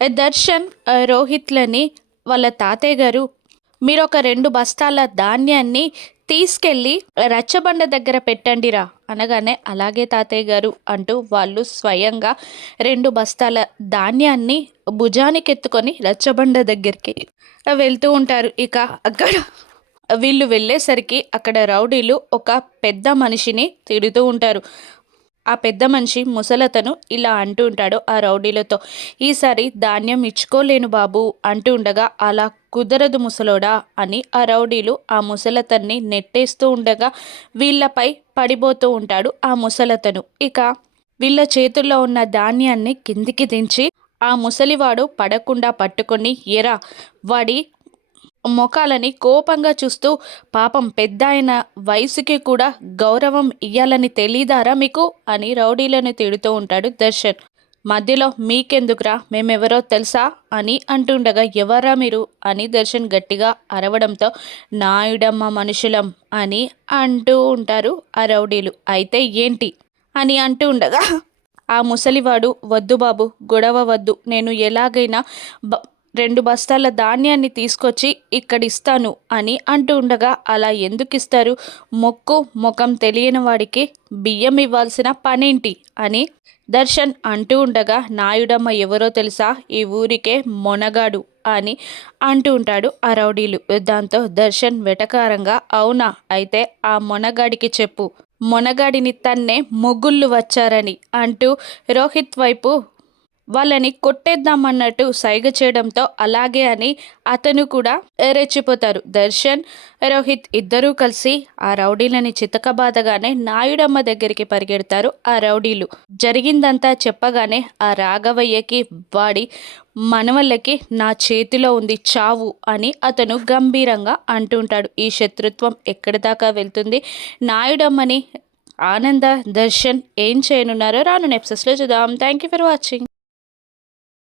దర్శన్ రోహిత్లని వాళ్ళ తాతయ్య గారు మీరొక 2 బస్తాల ధాన్యాన్ని తీసుకెళ్ళి రచ్చబండ దగ్గర పెట్టండిరా అనగానే, అలాగే తాతయ్య గారు అంటూ వాళ్ళు స్వయంగా 2 బస్తాల ధాన్యాన్ని భుజానికెత్తుకొని రచ్చబండ దగ్గరికి వెళ్తూ ఉంటారు. ఇక అక్కడ వీళ్ళు వెళ్ళేసరికి అక్కడ రౌడీలు ఒక పెద్ద మనిషిని తిడుతూ ఉంటారు. ఆ పెద్ద మనిషి ముసలతను ఇలా అంటూ ఉంటాడు ఆ రౌడీలతో, ఈసారి ధాన్యం ఇచ్చుకోలేను బాబు అంటూ ఉండగా, అలా కుదరదు ముసలోడా అని ఆ రౌడీలు ఆ ముసలతన్ని నెట్టేస్తూ ఉండగా వీళ్ళపై పడిపోతూ ఉంటాడు ఆ ముసలతను. ఇక వీళ్ళ చేతుల్లో ఉన్న ధాన్యాన్ని కిందికి దించి ఆ ముసలివాడు పడకుండా పట్టుకొని, ఎరా వాడి మొఖాలని కోపంగా చూస్తూ, పాపం పెద్దాయన వయసుకి కూడా గౌరవం ఇయ్యాలని తెలీదారా మీకు అని రౌడీలను తిడుతూ ఉంటాడు దర్శన్. మధ్యలో మీకెందుకురా, మేమెవరో తెలుసా అని అంటుండగా, ఎవరా మీరు అని దర్శన్ గట్టిగా అరవడంతో, నాయుడమ్మ మనుషులం అని అంటూ ఉంటారు ఆ రౌడీలు. అయితే ఏంటి అని అంటూ ఉండగా ఆ ముసలివాడు, వద్దు బాబు గొడవ వద్దు, నేను ఎలాగైనా 2 బస్తాల ధాన్యాన్ని తీసుకొచ్చి ఇక్కడిస్తాను అని అంటూ ఉండగా, అలా ఎందుకిస్తారు, మొక్కు ముఖం తెలియని వాడికి బియ్యం ఇవ్వాల్సిన పనేంటి అని దర్శన్ అంటూ ఉండగా, నాయుడమ్మ ఎవరో తెలుసా, ఈ ఊరికే మొనగాడు అని అంటూ ఉంటాడు ఆ రౌడీలు. దాంతో దర్శన్ వెటకారంగా, అవునా అయితే ఆ మొనగాడికి చెప్పు, మొనగాడిని తన్నే మొగుళ్ళు వచ్చారని అంటూ రోహిత్ వైపు వాళ్ళని కొట్టేద్దామన్నట్టు సైగ చేయడంతో, అలాగే అని అతను కూడా రెచ్చిపోతారు. దర్శన్ రోహిత్ ఇద్దరూ కలిసి ఆ రౌడీలని చితకబాదగానే నాయుడమ్మ దగ్గరికి పరిగెడతారు ఆ రౌడీలు. జరిగిందంతా చెప్పగానే ఆ రాఘవయ్యకి వాడి మనవళ్ళకి నా చేతిలో ఉంది చావు అని అతను గంభీరంగా అంటుంటాడు. ఈ శత్రుత్వం ఎక్కడి దాకా వెళ్తుంది, నాయుడమ్మని ఆనంద దర్శన్ ఏం చేయనున్నారో రాను ఎపిసోడ్స్లో చూద్దాం. Thank you for watching.